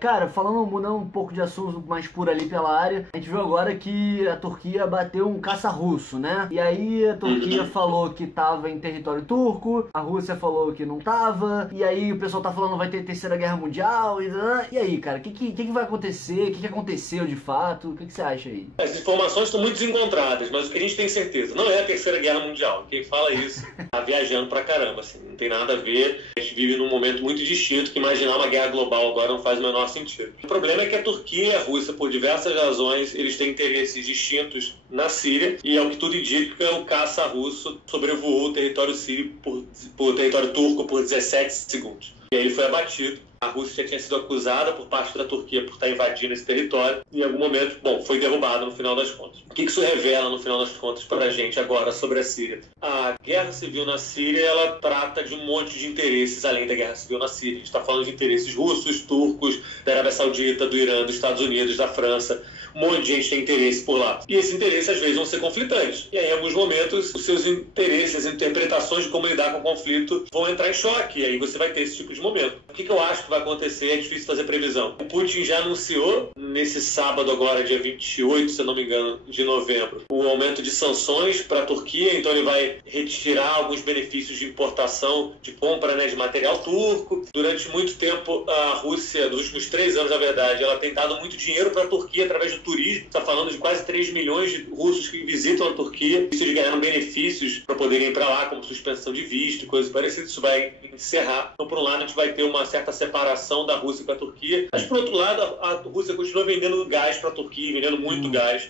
Cara, mudando um pouco de assunto, mais por ali pela área, a gente viu agora que a Turquia bateu um caça russo, né? E aí a Turquia falou que tava em território turco, a Rússia falou que não tava, e aí o pessoal tá falando que vai ter terceira guerra mundial, e aí, cara, o que vai acontecer? O que aconteceu de fato? O que você acha aí? As informações estão muito desencontradas, mas o que a gente tem certeza, não é a terceira guerra mundial. Quem fala isso tá viajando pra caramba, assim, não tem nada a ver. A gente vive num momento muito distinto que imaginar uma guerra global agora não faz o menor sentido. O problema é que a Turquia e a Rússia, por diversas razões, eles têm interesses distintos na Síria, e ao que tudo indica, o caça russo sobrevoou o território sírio por território turco por 17 segundos. E aí ele foi abatido. A Rússia já tinha sido acusada por parte da Turquia por estar invadindo esse território e em algum momento, foi derrubado no final das contas. O que isso revela no final das contas para a gente agora sobre a Síria? A guerra civil na Síria, ela trata de um monte de interesses além da guerra civil na Síria. A gente está falando de interesses russos, turcos, da Arábia Saudita, do Irã, dos Estados Unidos, da França. Um monte de gente tem interesse por lá. E esses interesses, às vezes, vão ser conflitantes. E aí, em alguns momentos, os seus interesses, as interpretações de como lidar com o conflito vão entrar em choque. E aí você vai ter esse tipo de momento. O que eu acho que vai acontecer? É difícil fazer previsão. O Putin já anunciou, nesse sábado agora, dia 28, se eu não me engano, de novembro, o aumento de sanções para a Turquia. Então ele vai retirar alguns benefícios de importação, de compra, né, de material turco. Durante muito tempo, a Rússia, nos últimos 3 anos, na verdade, ela tem dado muito dinheiro para a Turquia através do turismo. Está falando de quase 3 milhões de russos que visitam a Turquia. Isso eles ganharam benefícios para poderem ir para lá, como suspensão de visto e coisas parecidas. Isso vai encerrar. Então, por um lado, a gente vai ter uma certa separação da Rússia com a Turquia. Mas, por outro lado, a Rússia continua vendendo gás para a Turquia, vendendo muito gás.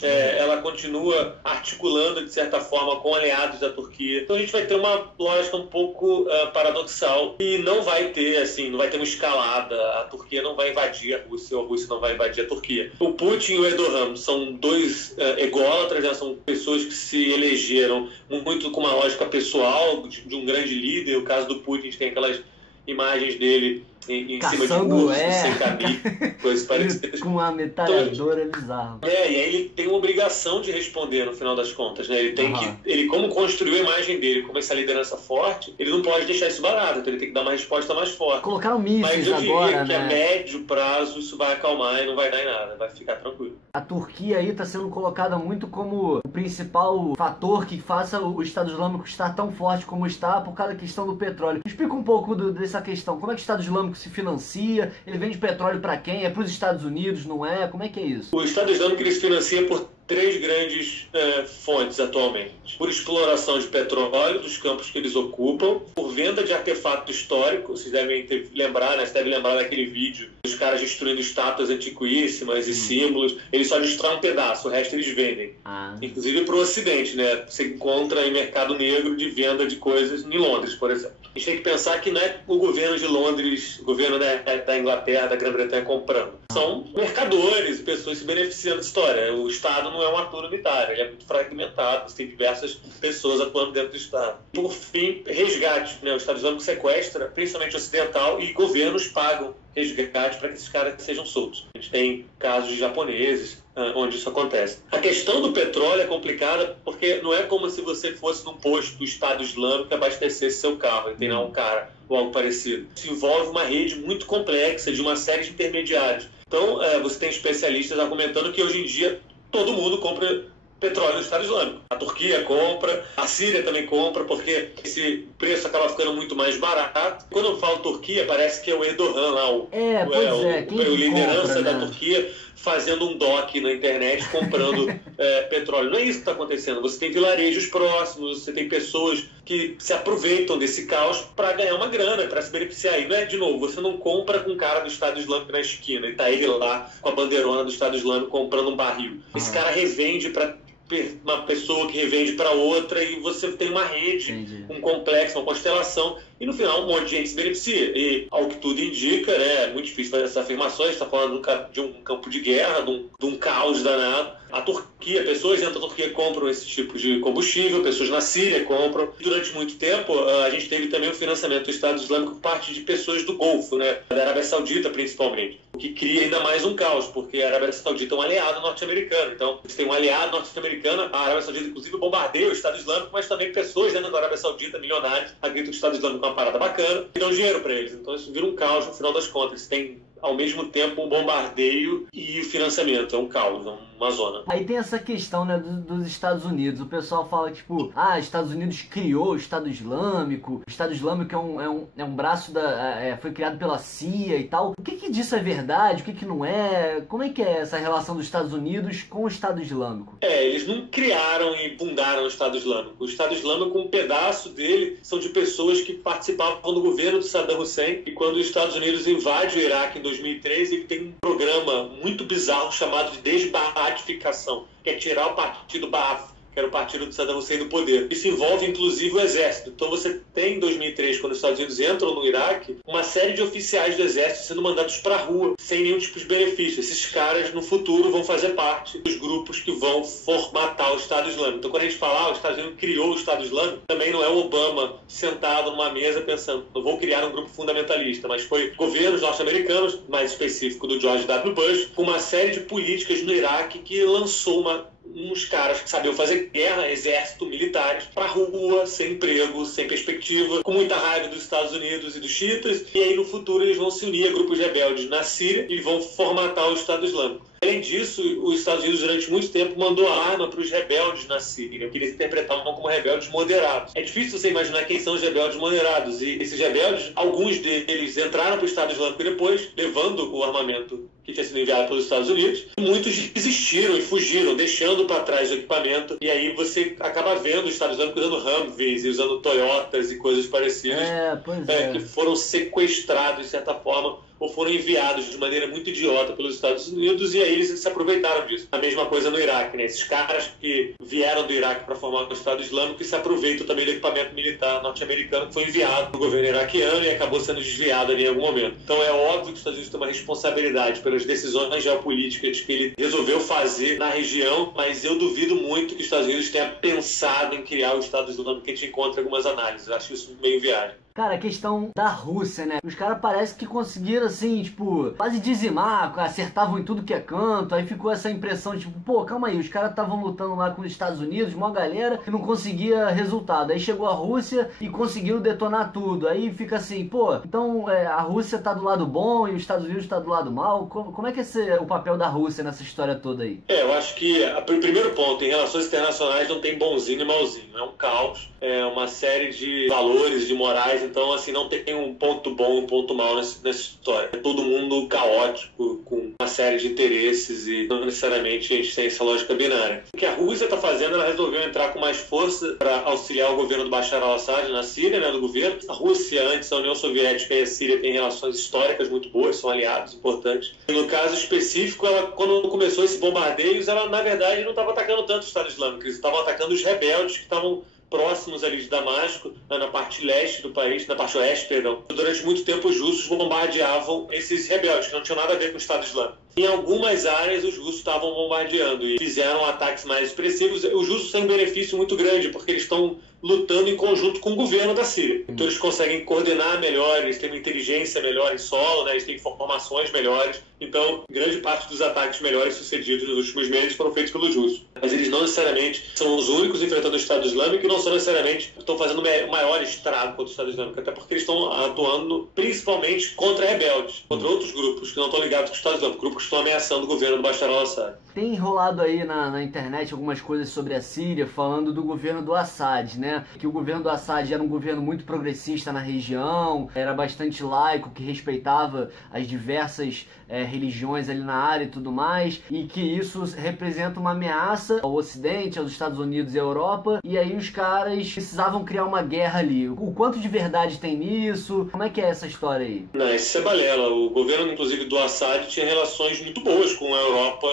Ela continua articulando, de certa forma, com aliados da Turquia. Então a gente vai ter uma lógica um pouco paradoxal e não vai ter uma escalada. A Turquia não vai invadir a Rússia, ou a Rússia não vai invadir a Turquia. O Putin e o Erdogan são dois ególatras, né? São pessoas que se elegeram muito com uma lógica pessoal de um grande líder. O caso do Putin, a gente tem aquelas imagens dele em cima de ursos, sem camisa, coisas parecidas. Com uma metralhadora bizarra. E aí ele tem uma obrigação de responder no final das contas, né? Ele tem ele, como construiu a imagem dele, como essa liderança forte, ele não pode deixar isso barato, então ele tem que dar uma resposta mais forte. Colocaram mísseis agora, né? Mas eu diria que a médio prazo isso vai acalmar e não vai dar em nada, vai ficar tranquilo. A Turquia aí está sendo colocada muito como o principal fator que faça o Estado Islâmico estar tão forte como está por causa da questão do petróleo. Explica um pouco dessa questão. Como é que o Estado Islâmico se financia? Ele vende petróleo para quem? É para os Estados Unidos, não é? Como é que é isso? O Estado Islâmico ele se financia por 3 grandes fontes atualmente. Por exploração de petróleo dos campos que eles ocupam, por venda de artefato histórico. Vocês devem lembrar, né? Você deve lembrar daquele vídeo dos caras destruindo estátuas antiquíssimas e símbolos. Eles só destroem um pedaço, o resto eles vendem. Inclusive para o Ocidente, né? Você encontra em mercado negro de venda de coisas em Londres, por exemplo. A gente tem que pensar que não é o governo de Londres, o governo da Inglaterra, da Grã-Bretanha comprando. São mercadores e pessoas se beneficiando da história. O Estado não é um ator unitário, ele é muito fragmentado, você tem diversas pessoas atuando dentro do Estado. Por fim, resgate, né? O Estado Islâmico sequestra, principalmente ocidental, e governos pagam resgate para que esses caras sejam soltos. A gente tem casos de japoneses onde isso acontece. A questão do petróleo é complicada porque não é como se você fosse num posto do Estado Islâmico que abastecesse seu carro e tem lá um cara ou algo parecido. Isso envolve uma rede muito complexa de uma série de intermediários. Então, você tem especialistas argumentando que hoje em dia todo mundo compra petróleo no Estado Islâmico. A Turquia compra, a Síria também compra, porque esse preço acaba ficando muito mais barato. Quando eu falo Turquia, parece que é o Erdogan lá, o liderança da Turquia, fazendo um doc na internet comprando petróleo. Não é isso que está acontecendo. Você tem vilarejos próximos, você tem pessoas que se aproveitam desse caos para ganhar uma grana, para se beneficiar. E não é, de novo, você não compra com um cara do Estado Islâmico na esquina e tá ele lá com a bandeirona do Estado Islâmico comprando um barril. Esse cara revende para uma pessoa que revende para outra e você tem uma rede, um complexo, uma constelação e no final um monte de gente se beneficia. E ao que tudo indica, né, é muito difícil fazer essas afirmações, está falando de um campo de guerra, de um caos danado. A Turquia, pessoas dentro da Turquia compram esse tipo de combustível, pessoas na Síria compram. Durante muito tempo, a gente teve também o financiamento do Estado Islâmico por parte de pessoas do Golfo, né, da Arábia Saudita principalmente, o que cria ainda mais um caos, porque a Arábia Saudita é um aliado norte-americano. Então, você tem um aliado norte-americano, a Arábia Saudita inclusive bombardeia o Estado Islâmico, mas também pessoas dentro da Arábia Saudita, milionários, acreditam que o Estado Islâmico é uma parada bacana e dão dinheiro para eles. Então isso vira um caos no final das contas. Você tem ao mesmo tempo um bombardeio e o financiamento. É um caos, é uma zona. Aí tem essa questão, né, dos Estados Unidos. O pessoal fala, tipo, Estados Unidos criou o Estado Islâmico. O Estado Islâmico é um braço foi criado pela CIA e tal. O que disso é verdade? O que não é? Como é que é essa relação dos Estados Unidos com o Estado Islâmico? Eles não criaram e fundaram o Estado Islâmico. O Estado Islâmico, um pedaço dele, são de pessoas que participavam do governo de Saddam Hussein. E quando os Estados Unidos invadem o Iraque em 2003, ele tem um programa muito bizarro chamado de desbaatificação, que é tirar o partido Baath, que era o partido de Saddam Hussein do poder. Isso envolve, inclusive, o exército. Então você tem, em 2003, quando os Estados Unidos entram no Iraque, uma série de oficiais do exército sendo mandados para a rua, sem nenhum tipo de benefício. Esses caras, no futuro, vão fazer parte dos grupos que vão formatar o Estado Islâmico. Então, quando a gente fala, os Estados Unidos criou o Estado Islâmico, também não é o Obama sentado numa mesa pensando, não vou criar um grupo fundamentalista, mas foi governos norte-americanos, mais específico do George W. Bush, com uma série de políticas no Iraque que lançou uns caras que sabiam fazer guerra, exército, militares, pra rua, sem emprego, sem perspectiva, com muita raiva dos Estados Unidos e dos xiitas, e aí no futuro eles vão se unir a grupos rebeldes na Síria e vão formatar o Estado Islâmico. Além disso, os Estados Unidos durante muito tempo mandou arma para os rebeldes na Síria, que eles interpretavam como rebeldes moderados. É difícil você imaginar quem são os rebeldes moderados, e esses rebeldes, alguns deles entraram para o Estado Islâmico depois, levando o armamento que tinha sido enviado pelos Estados Unidos, e muitos desistiram e fugiram, deixando para trás o equipamento, e aí você acaba vendo o Estado Islâmico usando Humvees e usando Toyotas e coisas parecidas, que foram sequestrados de certa forma, ou foram enviados de maneira muito idiota pelos Estados Unidos, e aí eles se aproveitaram disso. A mesma coisa no Iraque, né? Esses caras que vieram do Iraque para formar o Estado Islâmico e se aproveitam também do equipamento militar norte-americano que foi enviado do governo iraquiano e acabou sendo desviado ali em algum momento. Então é óbvio que os Estados Unidos têm uma responsabilidade pelas decisões geopolíticas que ele resolveu fazer na região, mas eu duvido muito que os Estados Unidos tenha pensado em criar o Estado Islâmico, que a gente encontra em algumas análises. Eu acho isso meio viagem. Cara, a questão da Rússia, né? Os caras parece que conseguiram, assim, tipo, quase dizimar, acertavam em tudo que é canto, aí ficou essa impressão, tipo, pô, calma aí, os caras estavam lutando lá com os Estados Unidos, uma galera que não conseguia resultado. Aí chegou a Rússia e conseguiu detonar tudo. Aí fica assim, pô, então a Rússia tá do lado bom e os Estados Unidos tá do lado mal. Como é que é o papel da Rússia nessa história toda aí? Eu acho que o primeiro ponto, em relações internacionais não tem bonzinho e malzinho, é um caos, é uma série de valores, de morais. Então, assim, não tem um ponto bom e um ponto mal nessa história. É todo mundo caótico, com uma série de interesses e não necessariamente a gente tem essa lógica binária. O que a Rússia está fazendo, ela resolveu entrar com mais força para auxiliar o governo do Bashar al-Assad na Síria, né, do governo. A Rússia, antes da União Soviética e a Síria, tem relações históricas muito boas, são aliados importantes. E no caso específico, ela, quando começou esses bombardeios, ela, na verdade, não estava atacando tanto o Estado Islâmico, eles estavam atacando os rebeldes que estavam próximos ali de Damasco, na parte leste do país, na parte oeste, perdão. Durante muito tempo os russos bombardeavam esses rebeldes, que não tinham nada a ver com o Estado Islâmico. Em algumas áreas os russos estavam bombardeando e fizeram ataques mais expressivos. Os russos têm um benefício muito grande, porque eles estão lutando em conjunto com o governo da Síria. Então eles conseguem coordenar melhor, eles têm uma inteligência melhor em solo, né? Eles têm informações melhores. Então, grande parte dos ataques melhores sucedidos nos últimos meses foram feitos pelos russos. Mas eles não necessariamente são os únicos enfrentando o Estado Islâmico e não são necessariamente estão fazendo o maior estrago contra o Estado Islâmico, até porque eles estão atuando principalmente contra rebeldes, contra outros grupos que não estão ligados com o Estado Islâmico, grupos que estão ameaçando o governo do Bashar al-Assad. Tem enrolado aí na internet algumas coisas sobre a Síria, falando do governo do Assad, né? Que o governo do Assad era um governo muito progressista na região, era bastante laico, que respeitava as diversas religiões ali na área e tudo mais, e que isso representa uma ameaça ao Ocidente, aos Estados Unidos e à Europa, e aí os caras precisavam criar uma guerra ali. O quanto de verdade tem nisso? Como é que é essa história aí? Não, isso é balela. O governo, inclusive, do Assad tinha relações muito boas com a Europa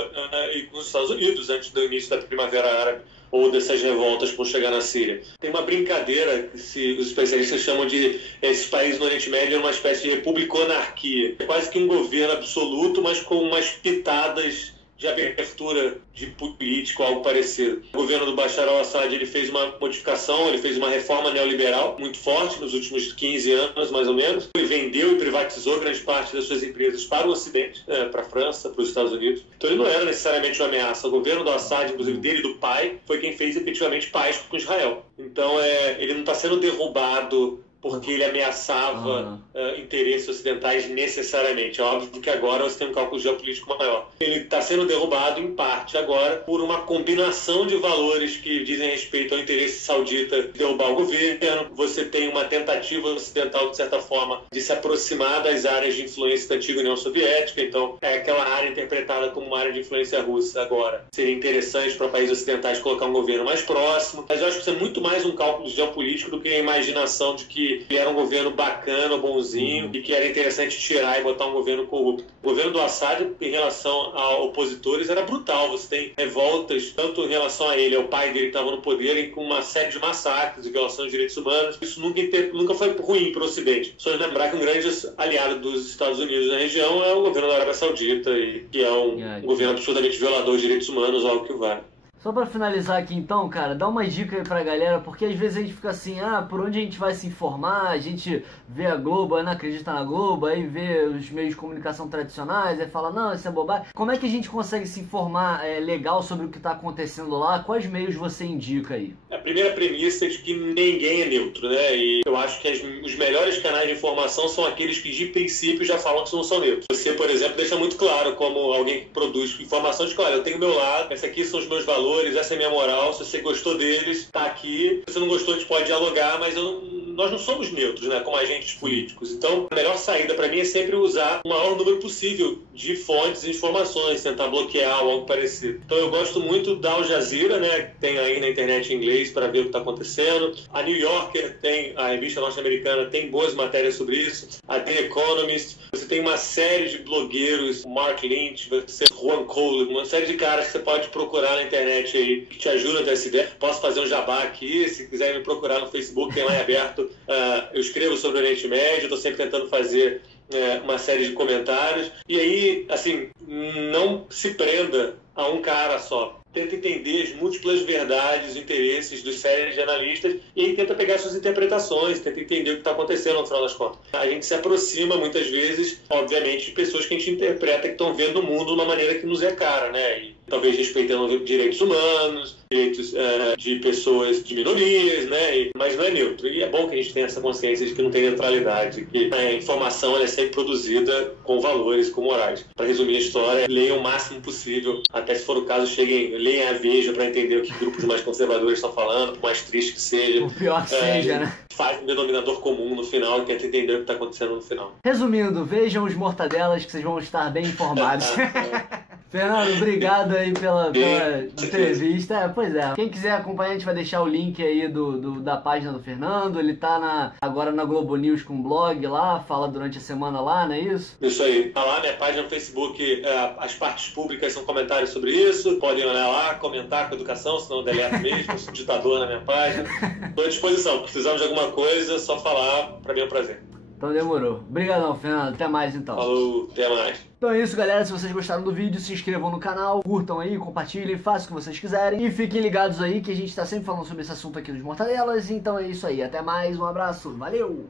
e com os Estados Unidos antes do início da Primavera Árabe ou dessas revoltas por chegar na Síria. Tem uma brincadeira que os especialistas chamam de esses países no Oriente Médio uma espécie de república-anarquia. É quase que um governo absoluto, mas com umas pitadas de abertura de político, algo parecido. O governo do Bashar al-Assad ele fez uma modificação, ele fez uma reforma neoliberal muito forte nos últimos 15 anos, mais ou menos. Ele vendeu e privatizou grande parte das suas empresas para o Ocidente, para a França, para os Estados Unidos. Então ele não era necessariamente uma ameaça. O governo do Assad, inclusive dele e do pai, foi quem fez efetivamente paz com Israel. Então ele não está sendo derrubado porque ele ameaçava interesses ocidentais necessariamente. É óbvio que agora você tem um cálculo geopolítico maior. Ele está sendo derrubado, em parte, agora, por uma combinação de valores que dizem respeito ao interesse saudita de derrubar o governo. Você tem uma tentativa ocidental, de certa forma, de se aproximar das áreas de influência da antiga União Soviética. Então, é aquela área interpretada como uma área de influência russa agora. Seria interessante para países ocidentais colocar um governo mais próximo. Mas eu acho que isso é muito mais um cálculo geopolítico do que a imaginação de que ele era um governo bacana, bonzinho, e que era interessante tirar e botar um governo corrupto. O governo do Assad, em relação a opositores, era brutal. Você tem revoltas, tanto em relação a ele, ao pai dele que estava no poder, e com uma série de massacres e violações de direitos humanos. Isso nunca foi ruim para o Ocidente. Só lembrar que um grande aliado dos Estados Unidos na região é o governo da Arábia Saudita, que é um governo absurdamente violador de direitos humanos, algo que vai. Só pra finalizar aqui então, cara, dá uma dica aí pra galera, porque às vezes a gente fica assim, por onde a gente vai se informar? A gente vê a Globo, aí não acredita na Globo, aí vê os meios de comunicação tradicionais, aí fala, não, isso é bobagem. Como é que a gente consegue se informar legal sobre o que tá acontecendo lá? Quais meios você indica aí? A primeira premissa é de que ninguém é neutro, né? E eu acho que os melhores canais de informação são aqueles que de princípio já falam que não são neutros. Você, por exemplo, deixa muito claro como alguém que produz informação de que, olha, eu tenho o meu lado, esses aqui são os meus valores, essa é a minha moral, se você gostou deles, tá aqui. Se você não gostou, a gente pode dialogar, mas nós não somos neutros, né, como agentes políticos. Então, a melhor saída para mim é sempre usar o maior número possível de fontes e informações, tentar bloquear ou algo parecido. Então, eu gosto muito da Al Jazeera, né, que tem aí na internet em inglês para ver o que está acontecendo. A New Yorker a revista norte-americana, tem boas matérias sobre isso. A The Economist. Você tem uma série de blogueiros, Mark Lynch, Juan Cole, uma série de caras que você pode procurar na internet aí, que te ajudam a ter essa ideia. Posso fazer um jabá aqui, se quiser me procurar no Facebook, tem lá em aberto. Eu escrevo sobre o Oriente Médio, estou sempre tentando fazer uma série de comentários. E aí, assim, não se prenda a um cara só. Tenta entender as múltiplas verdades e interesses dos séries de analistas e aí tenta pegar suas interpretações, tenta entender o que está acontecendo no final das contas. A gente se aproxima, muitas vezes, obviamente, de pessoas que a gente interpreta que estão vendo o mundo de uma maneira que nos é cara, né? E talvez respeitando direitos humanos, direitos de pessoas, de minorias, né? Mas não é neutro. E é bom que a gente tenha essa consciência de que não tem neutralidade, que a informação ela é sempre produzida com valores, com morais. Para resumir a história, leiam o máximo possível, até se for o caso, leem a Veja para entender o que grupos mais conservadores estão falando, por mais triste que seja. O pior que seja, né? Faz um denominador comum no final e tenta entender o que está acontecendo no final. Resumindo, vejam os Mortadelas que vocês vão estar bem informados. Fernando, obrigado aí pela entrevista. Pois é, quem quiser acompanhar, a gente vai deixar o link aí da página do Fernando. Ele tá agora na Globo News com um blog lá, fala durante a semana lá, não é isso? Isso aí. Tá lá, minha página no Facebook, as partes públicas são comentários sobre isso. Podem olhar lá, comentar com educação, senão eu deleto mesmo, eu sou ditador na minha página. Estou à disposição. Precisamos de alguma coisa, só falar, pra mim é um prazer. Então demorou. Obrigadão, Fernando. Até mais então. Falou, até mais. Então é isso, galera. Se vocês gostaram do vídeo, se inscrevam no canal, curtam aí, compartilhem, façam o que vocês quiserem. E fiquem ligados aí que a gente tá sempre falando sobre esse assunto aqui dos Mortadelas. Então é isso aí. Até mais, um abraço. Valeu!